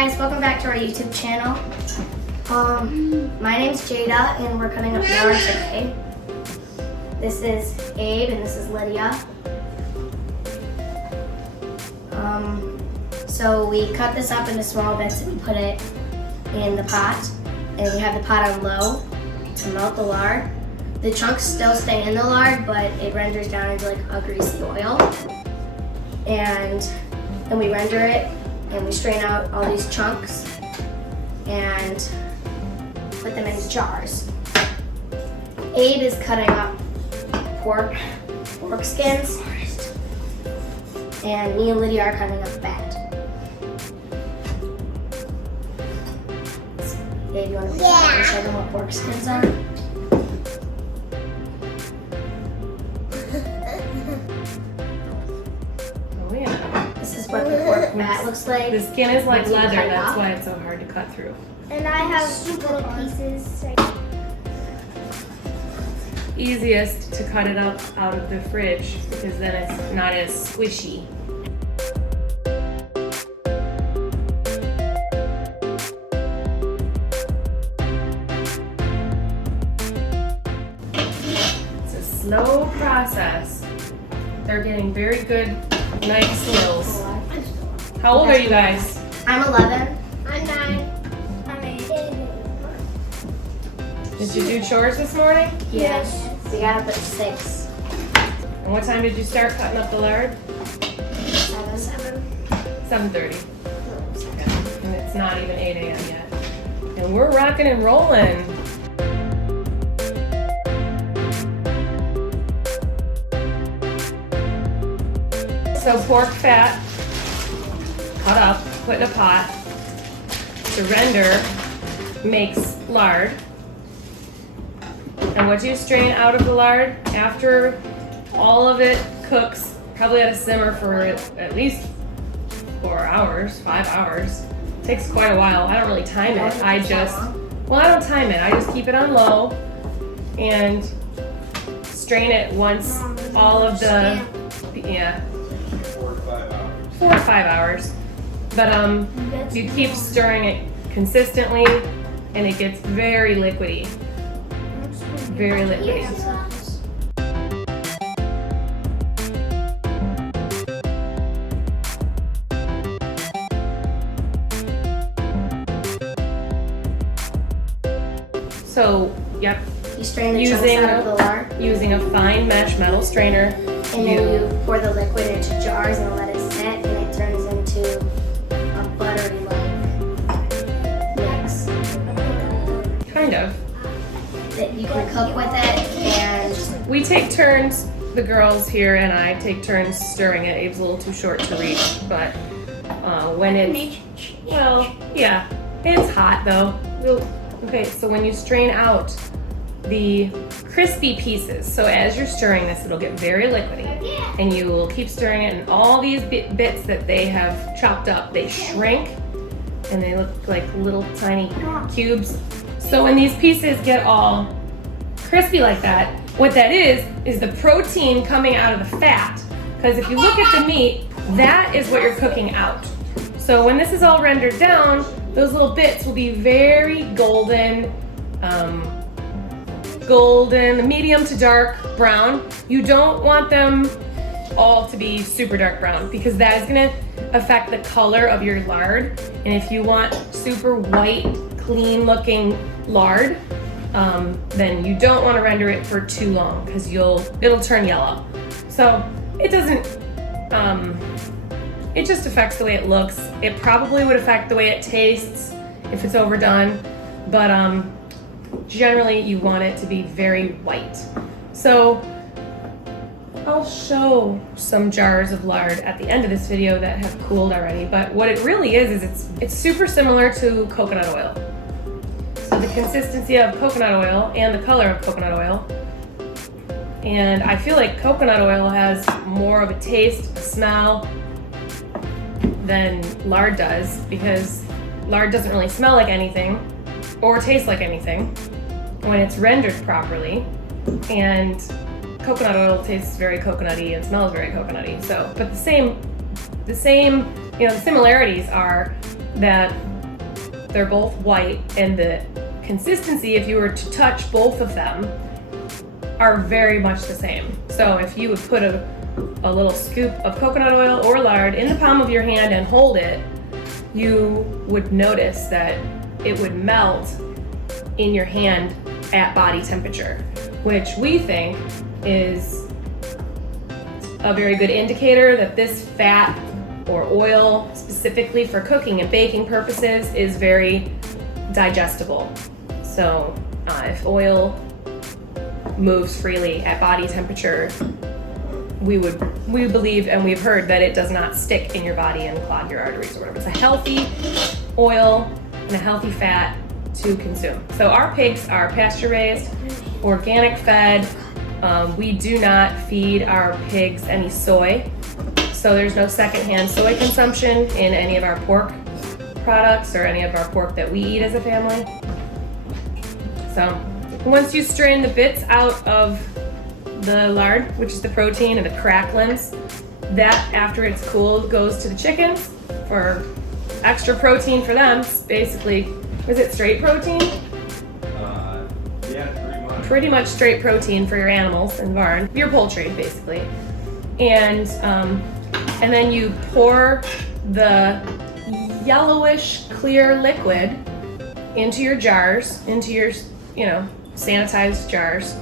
guys, welcome back to our YouTube channel. My name's Jada and we're cutting up Lard today. This is Abe and this is Lydia. So we cut this up into small bits and we put it in the pot. And we have the pot on low to melt the lard. The chunks still stay in the lard, but it renders down into like a greasy oil. And then we render it and we strain out all these chunks and put them in jars. Abe is cutting up pork skins, and me and Lydia are cutting up fat. Abe, you want to reach out and show them what pork skins are? Oh yeah. This is what the pork fat looks like. The skin is like Once you leather, cut it that's off. why it's so hard to cut through. And I have little pieces. Easiest to cut it up out of the fridge because then it's not as squishy. It's a slow process. They're getting very good knife skills. How old are you guys? I'm 11. I'm 9. I'm 8. Did you do chores this morning? Yes. We got up at 6. And what time did you start cutting up the lard? 7. 7:30. And it's not even 8 a.m. yet. And we're rocking and rolling. So pork fat, cut up, put in a pot. To render makes lard. And what you strain out of the lard after all of it cooks, probably at a simmer for at least 4 hours, 5 hours. Takes quite a while. I don't really time it. I don't time it. I just keep it on low and strain it once all of the, 4 to 5 hours. 4 to 5 hours. But you keep stirring it consistently and it gets very liquidy. Very liquidy. So, yep, You strain the chunks out of the lard, using a fine mesh metal strainer. and then you pour the liquid into jars and let it sit, and it turns into a buttery-like mix Kind of. that you can cook with it. And We take turns, the girls here and I take turns stirring it. Abe's a little too short to reach, but when it's, well, yeah, it's hot though. Okay, so when you strain out the crispy pieces, so as you're stirring this, it'll get very liquidy, and you will keep stirring it, and all these bits that they have chopped up, they shrink, and they look like little tiny cubes. So when these pieces get all crispy like that, what that is the protein coming out of the fat. Because if you look at the meat, that is what you're cooking out. So when this is all rendered down, those little bits will be very golden, medium to dark brown. You don't want them all to be super dark brown because that is gonna affect the color of your lard. And if you want super white, clean looking lard, then you don't want to render it for too long because it'll turn yellow. So it doesn't, it just affects the way it looks. It probably would affect the way it tastes if it's overdone, but generally you want it to be very white. So I'll show some jars of lard at the end of this video that have cooled already, but what it really is it's super similar to coconut oil. So the consistency of coconut oil and the color of coconut oil. And I feel like coconut oil has more of a taste, a smell than lard does, because lard doesn't really smell like anything or taste like anything when it's rendered properly. And coconut oil tastes very coconutty and smells very coconutty. So, but the same, the similarities are that They're both white, and the consistency, if you were to touch both of them, are very much the same. So if you would put a little scoop of coconut oil or lard in the palm of your hand and hold it, you would notice that it would melt in your hand at body temperature, which we think is a very good indicator that this fat or oil, specifically for cooking and baking purposes, is very digestible. So if oil moves freely at body temperature, we believe and we've heard that it does not stick in your body and clog your arteries or whatever. It's a healthy oil and a healthy fat to consume. So our pigs are pasture raised, organic fed. We do not feed our pigs any soy. So there's no secondhand soy consumption in any of our pork products or any of our pork that we eat as a family. So once you strain the bits out of the lard, which is the protein and the cracklins, that after it's cooled goes to the chickens for extra protein for them. Basically, is it straight protein? Yeah, pretty much. Pretty much straight protein for your animals in the barn, your poultry basically. And then you pour the yellowish clear liquid into your jars, into your, sanitized jars,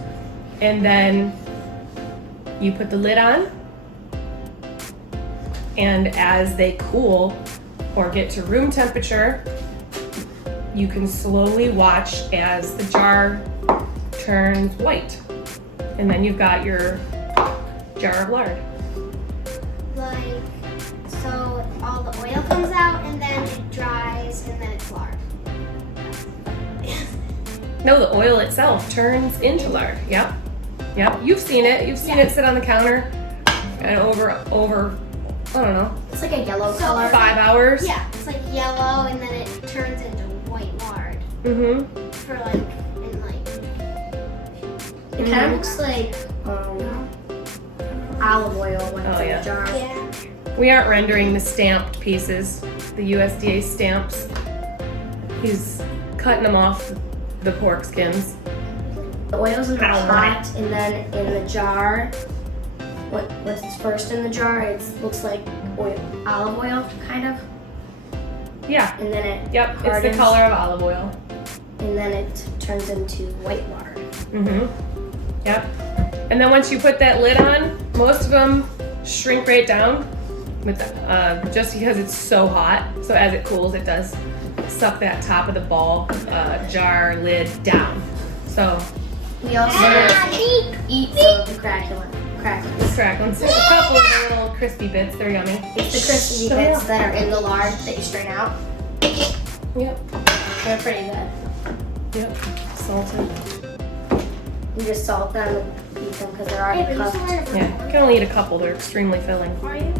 and then you put the lid on, and as they cool or get to room temperature, you can slowly watch as the jar turns white, and then you've got your jar of lard. Like, so all the oil comes out and then it dries and then it's lard. No, the oil itself turns into lard. Yep. You've seen it. You've seen it sit on the counter and over I don't know, It's like a yellow color. 5 hours. Yeah, it's like yellow and then it turns into white lard. Mm-hmm. For like, in like, It kind of looks like olive oil when it's Oh, in yeah. the jar. yeah. We aren't rendering the stamped pieces, the USDA stamps. He's cutting them off the pork skins. The oil's in the pot, and then in the jar, what's first in the jar, it looks like olive oil, kind of. Yeah. And then it Yep. It's hardens, the color of olive oil. and then it turns into white lard. Mm-hmm. Yep. And then once you put that lid on, most of them shrink right down with just because it's so hot. So as it cools, it does suck that top of the ball jar lid down. So We also eat some of the cracklins. cracklins. There's a couple of the little crispy bits. They're yummy. It's the crispy bits that are in the lard that you strain out. Yep. They're pretty good. Yep. Salted. You just salt them and eat them because they're already cooked. Yeah. You can only eat a couple. They're extremely filling. Are you?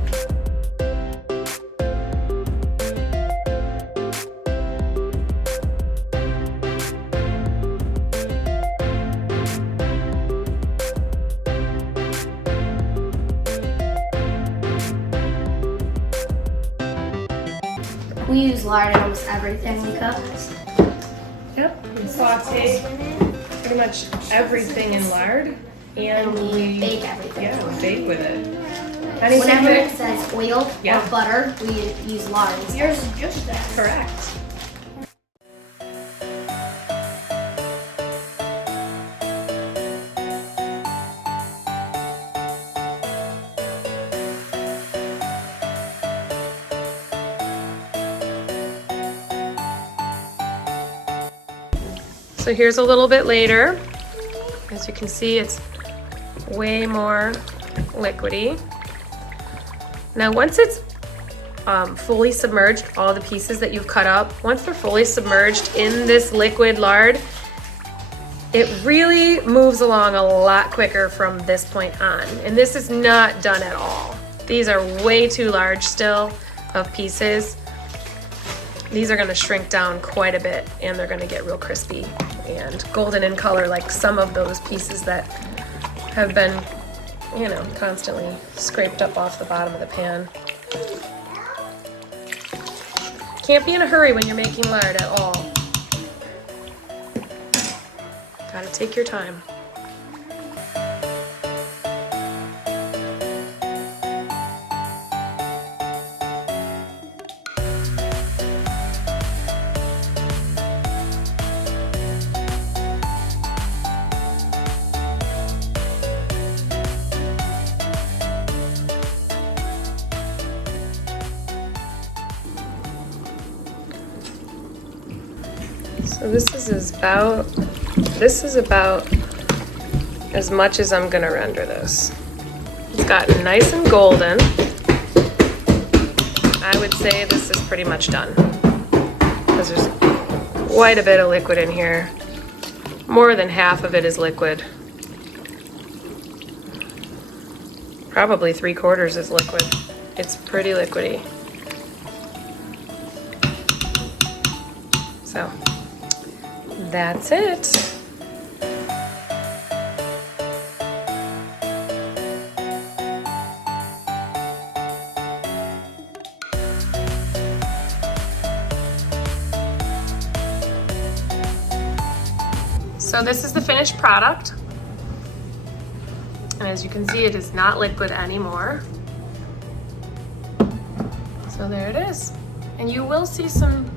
We use lard in almost everything we cook. Yep. We saute pretty much everything in lard, and We bake everything. Yeah, we bake with it. Anything Whenever it that, says oil Yeah. or butter, we use lard instead. Yours is just that. correct. So here's a little bit later. As you can see, it's way more liquidy. Now once it's fully submerged, all the pieces that you've cut up, once they're fully submerged in this liquid lard, it really moves along a lot quicker from this point on. And this is not done at all. These are way too large still of pieces. These are gonna shrink down quite a bit, and they're gonna get real crispy and golden in color, like some of those pieces that have been, constantly scraped up off the bottom of the pan. Can't be in a hurry when you're making lard at all. Gotta take your time. So this is about as much as I'm gonna render this. It's gotten nice and golden. I would say this is pretty much done, because there's quite a bit of liquid in here. More than half of it is liquid. Probably 3/4 is liquid. It's pretty liquidy. So that's it. So this is the finished product. And as you can see, it is not liquid anymore. So there it is. And you will see some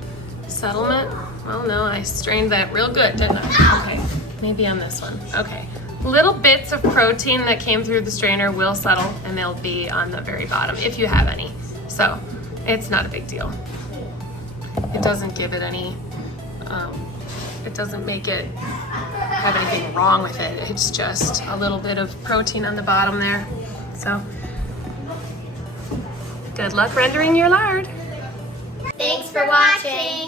settlement. Well, no, I strained that real good, didn't I? Okay, maybe on this one. Okay. Little bits of protein that came through the strainer will settle, and they'll be on the very bottom if you have any. So it's not a big deal. It doesn't give it any, it doesn't make it have anything wrong with it. It's just a little bit of protein on the bottom there. So good luck rendering your lard. Thanks for watching.